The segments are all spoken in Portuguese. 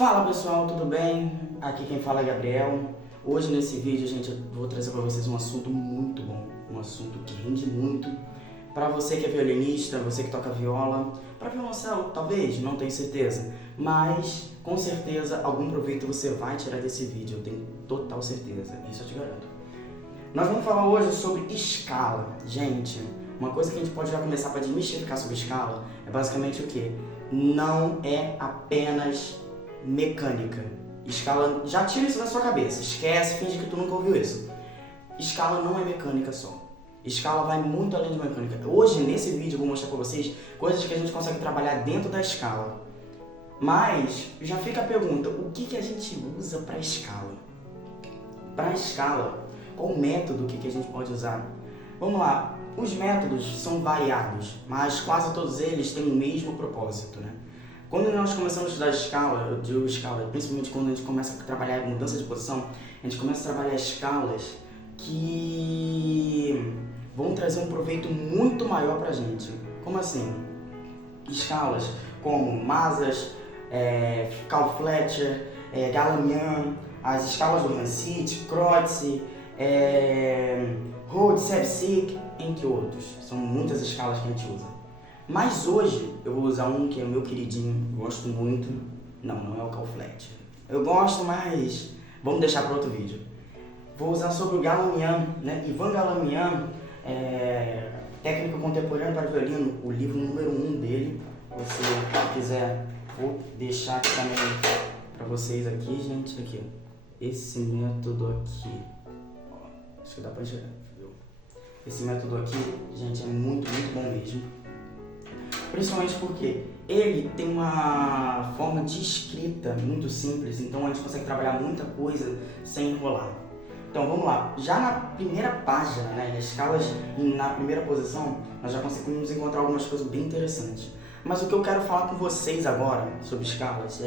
Fala pessoal, tudo bem? Aqui quem fala é Gabriel. Hoje nesse vídeo, gente, eu vou trazer para vocês um assunto muito bom, um assunto que rende muito. Para você que é violinista, você que toca viola, para violoncelo talvez, não tenho certeza, mas com certeza algum proveito você vai tirar desse vídeo, eu tenho total certeza, isso eu te garanto. Nós vamos falar hoje sobre escala. Gente, uma coisa que a gente pode já começar para desmistificar sobre escala é basicamente o que? Não é apenas mecânica. Escala, já tira isso da sua cabeça, esquece, finge que tu nunca ouviu isso. Escala não é mecânica só. Escala vai muito além de mecânica. Hoje, nesse vídeo, eu vou mostrar para vocês coisas que a gente consegue trabalhar dentro da escala. Mas, já fica a pergunta, o que a gente usa para escala? Para escala, qual o método que a gente pode usar? Vamos lá, os métodos são variados, mas quase todos eles têm o mesmo propósito, né? Quando nós começamos a estudar escala, eu digo escala, principalmente quando a gente começa a trabalhar mudança de posição, a gente começa a trabalhar escalas que vão trazer um proveito muito maior pra gente. Como assim? Escalas como Mazas, Carl Fletcher, Galamian, as escalas do Rancid, Kreutz, Rhodes, Sebsik, entre outros. São muitas escalas que a gente usa. Mas hoje eu vou usar um que é o meu queridinho, gosto muito. Não é o Carl Fletcher. Eu gosto, mas vamos deixar para outro vídeo. Vou usar sobre o Galamian, né? Ivan Galamian, técnica contemporânea para violino, o livro número 1 dele. Se você quiser, vou deixar aqui também para vocês aqui, gente. Aqui, ó. Esse método aqui, ó, acho que dá para enxergar, viu? Esse método aqui, gente, é muito bom mesmo. Principalmente porque ele tem uma forma de escrita muito simples, então a gente consegue trabalhar muita coisa sem enrolar. Então vamos lá, já na primeira página, né, as escalas na primeira posição, nós já conseguimos encontrar algumas coisas bem interessantes. Mas o que eu quero falar com vocês agora sobre escalas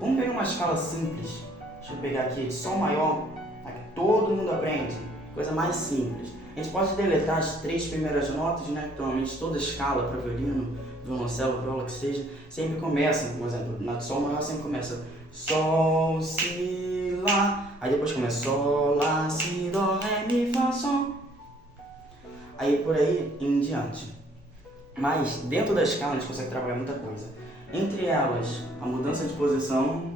vamos pegar uma escala simples, deixa eu pegar aqui, Sol maior, a que todo mundo aprende, coisa mais simples. A gente pode deletar as 3 primeiras notas, né, normalmente toda escala para violino, violoncelo, viola que seja, sempre começa, por exemplo, na Sol maior sempre começa Sol, Si, Lá, aí depois começa Sol, Lá, Si, Dó, Ré, Mi, Fá, Sol, aí por aí em diante. Mas dentro da escala a gente consegue trabalhar muita coisa, entre elas a mudança de posição,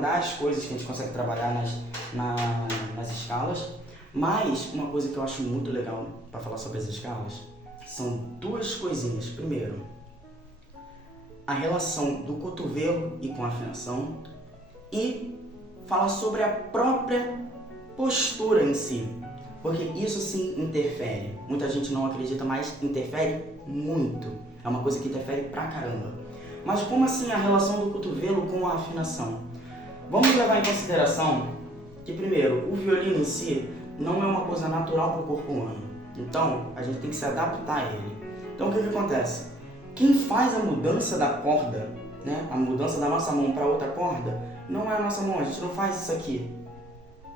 das coisas que a gente consegue trabalhar nas escalas. Mas uma coisa que eu acho muito legal para falar sobre as escalas são 2 coisinhas. Primeiro, a relação do cotovelo e com a afinação, e falar sobre a própria postura em si, porque isso sim interfere. Muita gente não acredita, mas interfere muito. É uma coisa que interfere pra caramba. Mas como assim a relação do cotovelo com a afinação? Vamos levar em consideração que, primeiro, o violino em si não é uma coisa natural para o corpo humano. Então, a gente tem que se adaptar a ele. Então, o que acontece? Quem faz a mudança da corda, né, a mudança da nossa mão para outra corda, não é a nossa mão, a gente não faz isso aqui.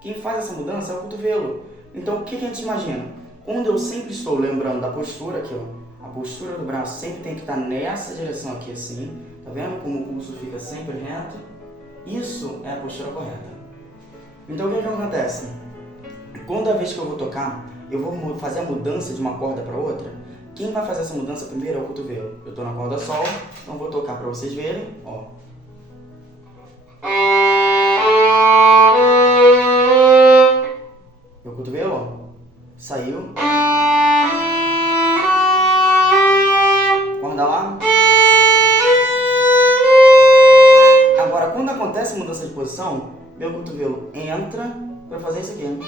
Quem faz essa mudança é o cotovelo. Então, o que a gente imagina? Quando eu sempre estou lembrando da postura aqui, ó, a postura do braço sempre tem que estar nessa direção aqui, assim. Tá vendo como o pulso fica sempre reto? Isso é a postura correta. Então o que acontece? Toda vez que eu vou tocar, eu vou fazer a mudança de uma corda para outra. Quem vai fazer essa mudança primeiro é o cotovelo. Eu estou na corda Sol, então vou tocar para vocês verem. Ó. Meu cotovelo, ó, saiu. Corda lá. Agora, quando acontece a mudança de posição, meu cotovelo entra para fazer isso aqui.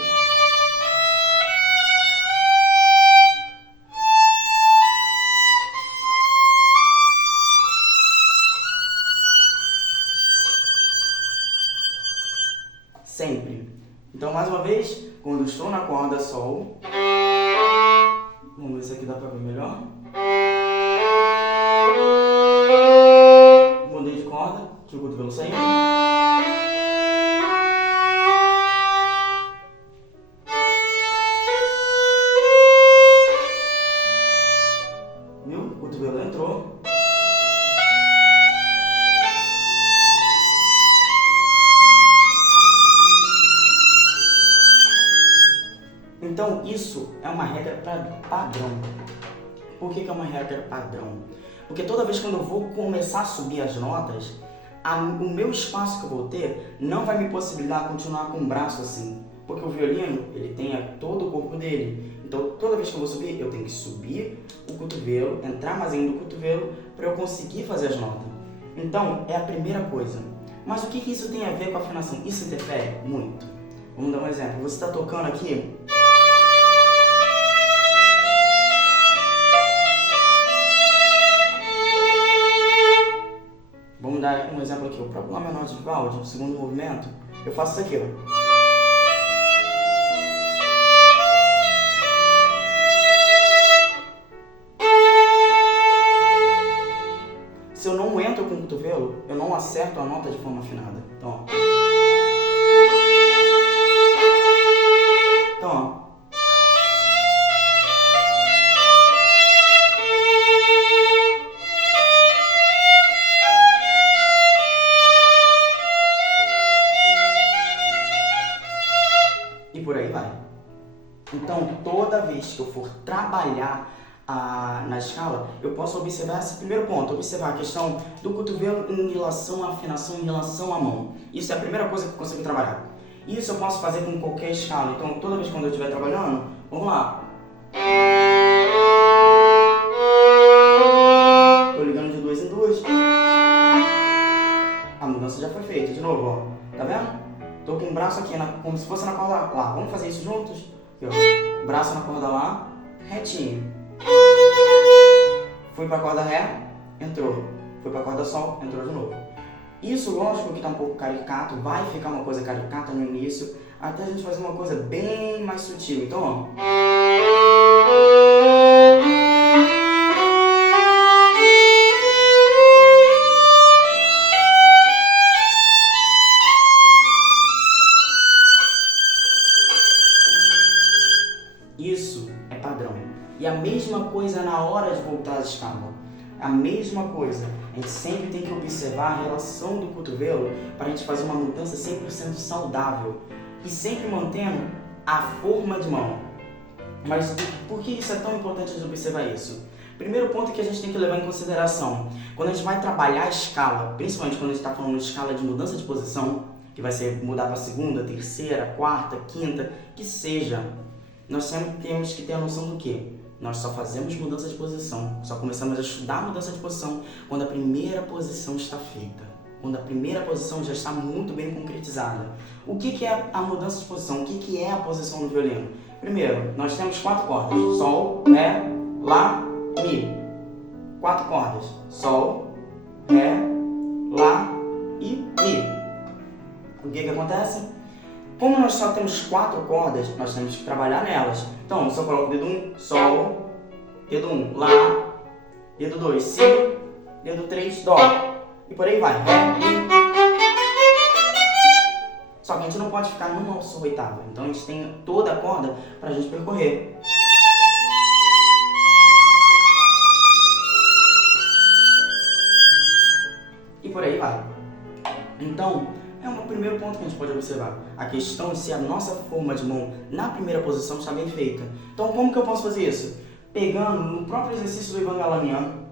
Sempre. Então, mais uma vez, quando eu estou na corda Sol, vamos ver se aqui dá para ver melhor. Mudei de corda. corda, que o cotovelo saiu. Viu? O cotovelo entrou. Então, isso é uma regra padrão. Por que é uma regra padrão? Porque toda vez quando eu vou começar a subir as notas, o meu espaço que eu vou ter não vai me possibilitar continuar com o braço assim. Porque o violino, ele tem todo o corpo dele. Então, toda vez que eu vou subir, eu tenho que subir o cotovelo, entrar mais ainda no cotovelo, para eu conseguir fazer as notas. Então, é a primeira coisa. Mas o que isso tem a ver com a afinação? Isso interfere muito. Vamos dar um exemplo. Você está tocando aqui... Vamos dar um exemplo aqui, o próprio Lá menor de Vivaldi, o segundo movimento, eu faço isso aqui, ó. Se eu não entro com o cotovelo, eu não acerto a nota de forma afinada. Então, ó. E por aí vai. Então, toda vez que eu for trabalhar na escala, eu posso observar esse primeiro ponto, observar a questão do cotovelo em relação à afinação, em relação à mão. Isso é a primeira coisa que eu consigo trabalhar. Isso eu posso fazer com qualquer escala. Então, toda vez quando eu estiver trabalhando, vamos lá. Estou ligando de duas em duas. A mudança já foi feita. De novo, ó. Tá vendo? Estou com o braço aqui, como se fosse na corda lá. Vamos fazer isso juntos? Aqui, ó. Braço na corda lá, retinho. Fui para a corda Ré, entrou. Fui para a corda Sol, entrou de novo. Isso, lógico que está um pouco caricato, vai ficar uma coisa caricata no início, até a gente fazer uma coisa bem mais sutil. Então, ó. Isso é padrão. E a mesma coisa na hora de voltar à escala. A mesma coisa. A gente sempre tem que observar a relação do cotovelo para a gente fazer uma mudança 100% saudável. E sempre mantendo a forma de mão. Mas por que isso é tão importante de observar isso? Primeiro ponto que a gente tem que levar em consideração. Quando a gente vai trabalhar a escala, principalmente quando a gente está falando de escala de mudança de posição, que vai ser mudar para a segunda, terceira, quarta, quinta, que seja, nós sempre temos que ter a noção do quê? Nós só fazemos mudança de posição, só começamos a estudar mudança de posição quando a primeira posição está feita, quando a primeira posição já está muito bem concretizada. O que é a mudança de posição? O que é a posição no violino? Primeiro, nós temos 4 cordas, Sol, Ré, Lá, Mi. 4 cordas, Sol, Ré, Lá e Mi. O que acontece? Como nós só temos 4 cordas, nós temos que trabalhar nelas. Então, se eu coloco o dedo 1, Sol, dedo 1, Lá, dedo 2, Si, dedo 3, Dó. E por aí vai. Ré, Mi. Só que a gente não pode ficar numa só oitava. Então a gente tem toda a corda para a gente percorrer. E por aí vai. Então, é o primeiro ponto que a gente pode observar. A questão de se a nossa forma de mão na primeira posição está bem feita. Então, como que eu posso fazer isso? Pegando no próprio exercício do Ivan Galamian,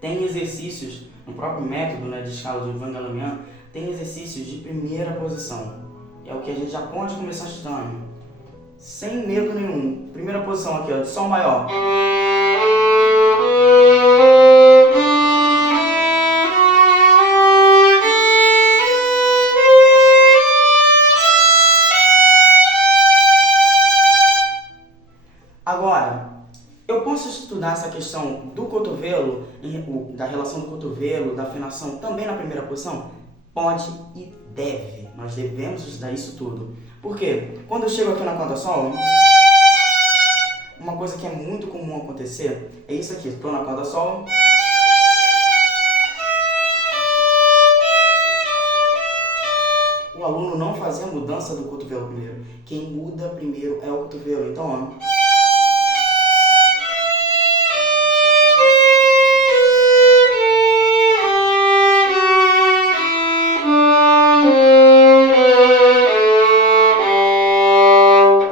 tem exercícios, no próprio método, né, de escala do Ivan Galamian, tem exercícios de primeira posição. É o que a gente já pode começar estudando. Sem medo nenhum. Primeira posição aqui, ó, de Sol maior. Agora, eu posso estudar essa questão do cotovelo, da relação do cotovelo, da afinação, também na primeira posição? Pode e deve. Nós devemos estudar isso tudo. Por quê? Quando eu chego aqui na corda Sol, uma coisa que é muito comum acontecer é isso aqui. Estou na corda Sol. aluno não fazer a mudança do cotovelo primeiro. Quem muda primeiro é o cotovelo. Então, ó.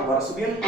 Agora subindo.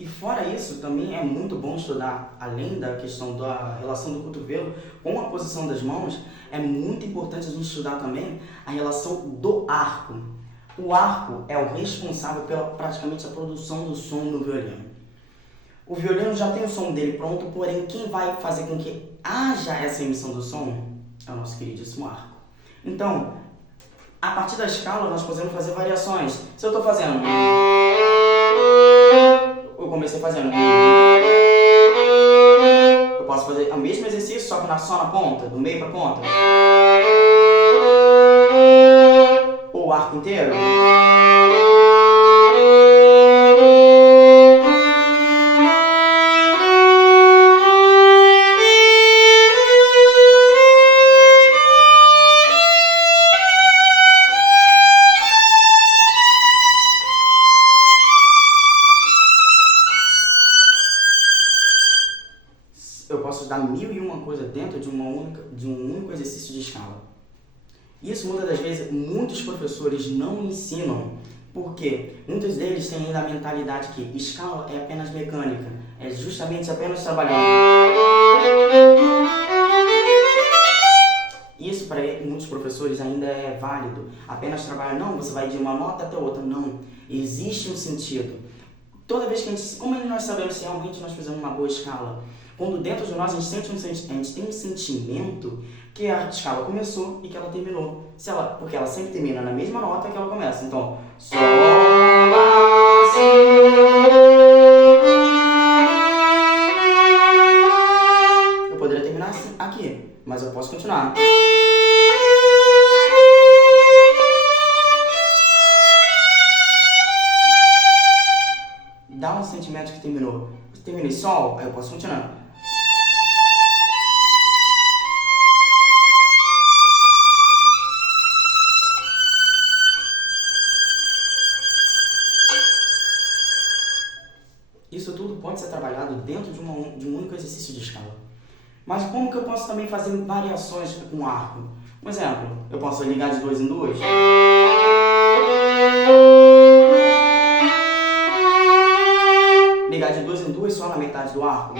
E fora isso, também é muito bom estudar, além da questão da relação do cotovelo com a posição das mãos, é muito importante a gente estudar também a relação do arco. O arco é o responsável pela praticamente a produção do som no violino. O violino já tem o som dele pronto, porém quem vai fazer com que haja essa emissão do som é o nosso queridíssimo arco. Então, a partir da escala nós podemos fazer variações. Se eu estou fazendo... eu comecei fazendo... eu posso fazer o mesmo exercício, só que só na ponta, do meio para a ponta. Ou o arco inteiro. Eu posso dar 1001 coisa dentro de um único exercício de escala. Isso, muitas das vezes, muitos professores não ensinam, porque muitos deles têm ainda a mentalidade que escala é apenas mecânica, é justamente apenas trabalhando. Isso, para muitos professores, ainda é válido. Apenas trabalhar, não, você vai de uma nota até outra. Não, existe um sentido. Toda vez que como nós sabemos se realmente nós fizemos uma boa escala? Quando dentro de nós a gente tem um sentimento que a escala começou e que ela terminou. Porque ela sempre termina na mesma nota que ela começa. Então, Sol, Lá, Si. Eu poderia terminar aqui, mas eu posso continuar. Dá um sentimento que terminou. Terminei Sol, aí eu posso continuar. Isso tudo pode ser trabalhado dentro de um único exercício de escala. Mas como que eu posso também fazer variações com arco? Um exemplo, eu posso ligar de 2 em 2. Ligar de 2 em 2 só na metade do arco.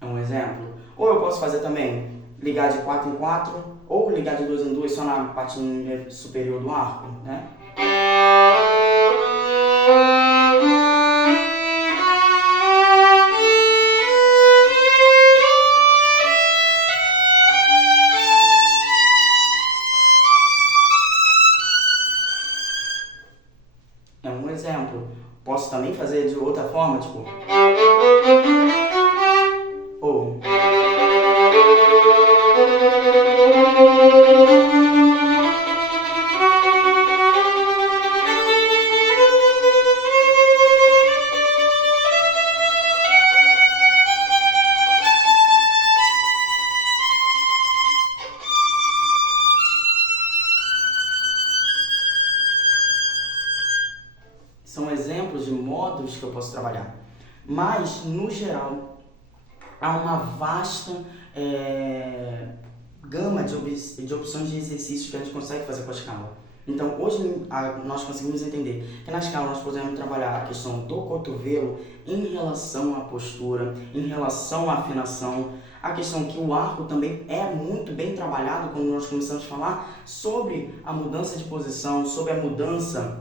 É um exemplo. Ou eu posso fazer também ligar de 4 em 4, ou ligar de 2 em 2 só na parte superior do arco, né? É um exemplo. Posso também fazer de outra forma, tipo... Ou... São exemplos de modos que eu posso trabalhar. Mas, no geral, há uma vasta gama de opções de exercícios que a gente consegue fazer com a escala. Então, hoje nós conseguimos entender que na escala nós podemos trabalhar a questão do cotovelo em relação à postura, em relação à afinação, a questão que o arco também é muito bem trabalhado quando nós começamos a falar sobre a mudança de posição, sobre a mudança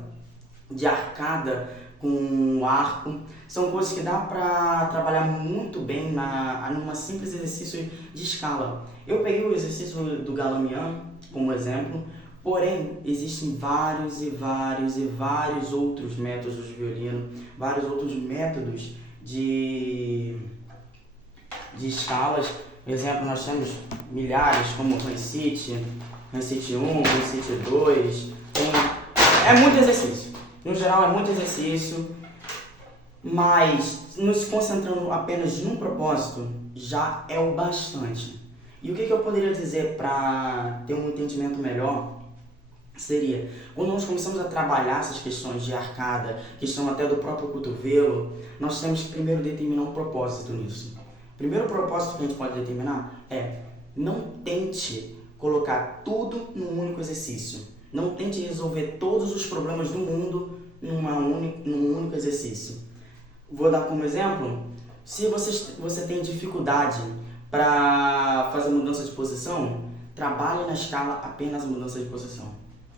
de arcada com o arco. São coisas que dá para trabalhar muito bem numa simples exercício de escala. Eu peguei o exercício do Galamian como exemplo, porém existem vários outros métodos de violino, vários outros métodos de escalas. Por exemplo, nós temos milhares, como Rancite 1, Rancite 2, é muito exercício. No geral é muito exercício, mas nos concentrando apenas num propósito já é o bastante. E o que eu poderia dizer para ter um entendimento melhor seria, quando nós começamos a trabalhar essas questões de arcada, questão até do próprio cotovelo, nós temos que primeiro determinar um propósito nisso. O primeiro propósito que a gente pode determinar é: não tente colocar tudo num único exercício. Não tente resolver todos os problemas do mundo num único exercício. Vou dar como exemplo, se você tem dificuldade para fazer mudança de posição, trabalhe na escala apenas a mudança de posição.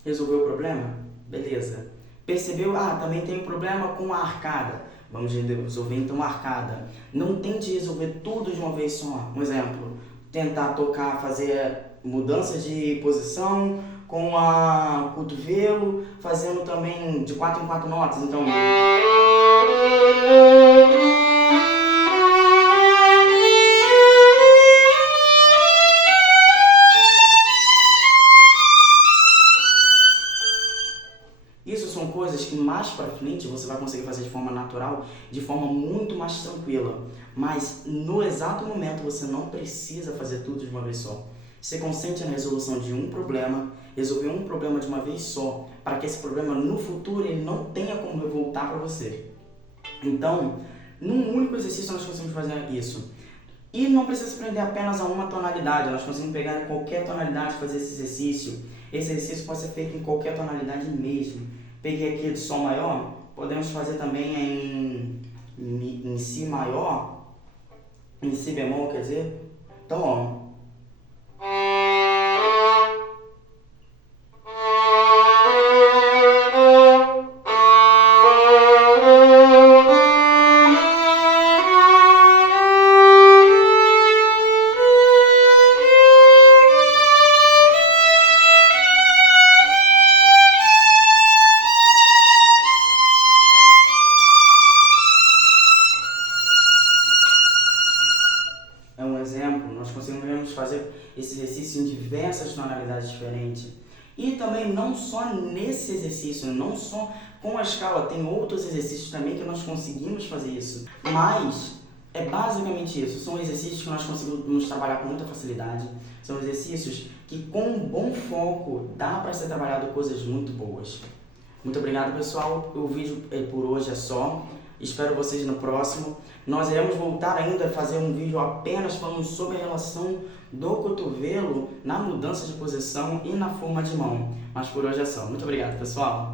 Resolveu o problema? Beleza. Percebeu? Também tem um problema com a arcada. Vamos resolver então a arcada. Não tente resolver tudo de uma vez só. Um exemplo, tentar tocar, fazer mudanças de posição com a cotovelo, fazendo também de 4 em 4 notas. Então, isso são coisas que mais pra frente você vai conseguir fazer de forma natural, de forma muito mais tranquila. Mas no exato momento você não precisa fazer tudo de uma vez só. Se concentre na resolução de um problema, resolver um problema de uma vez só, para que esse problema no futuro ele não tenha como voltar para você. Então, num único exercício nós conseguimos fazer isso. E não precisa se prender apenas a uma tonalidade, nós conseguimos pegar em qualquer tonalidade e fazer esse exercício. Esse exercício pode ser feito em qualquer tonalidade mesmo. Peguei aqui de Sol maior, podemos fazer também em Si maior, em Si bemol, quer dizer. Então, ó. É um exemplo, nós conseguimos fazer esse exercício em diversas tonalidades diferentes. E também não só nesse exercício, não só com a escala, tem outros exercícios também que nós conseguimos fazer isso. Mas é basicamente isso, são exercícios que nós conseguimos trabalhar com muita facilidade, são exercícios que com um bom foco dá para ser trabalhado coisas muito boas. Muito obrigado, pessoal, o vídeo por hoje é só. Espero vocês no próximo. Nós iremos voltar ainda a fazer um vídeo apenas falando sobre a relação do cotovelo na mudança de posição e na forma de mão. Mas por hoje é só. Muito obrigado, pessoal.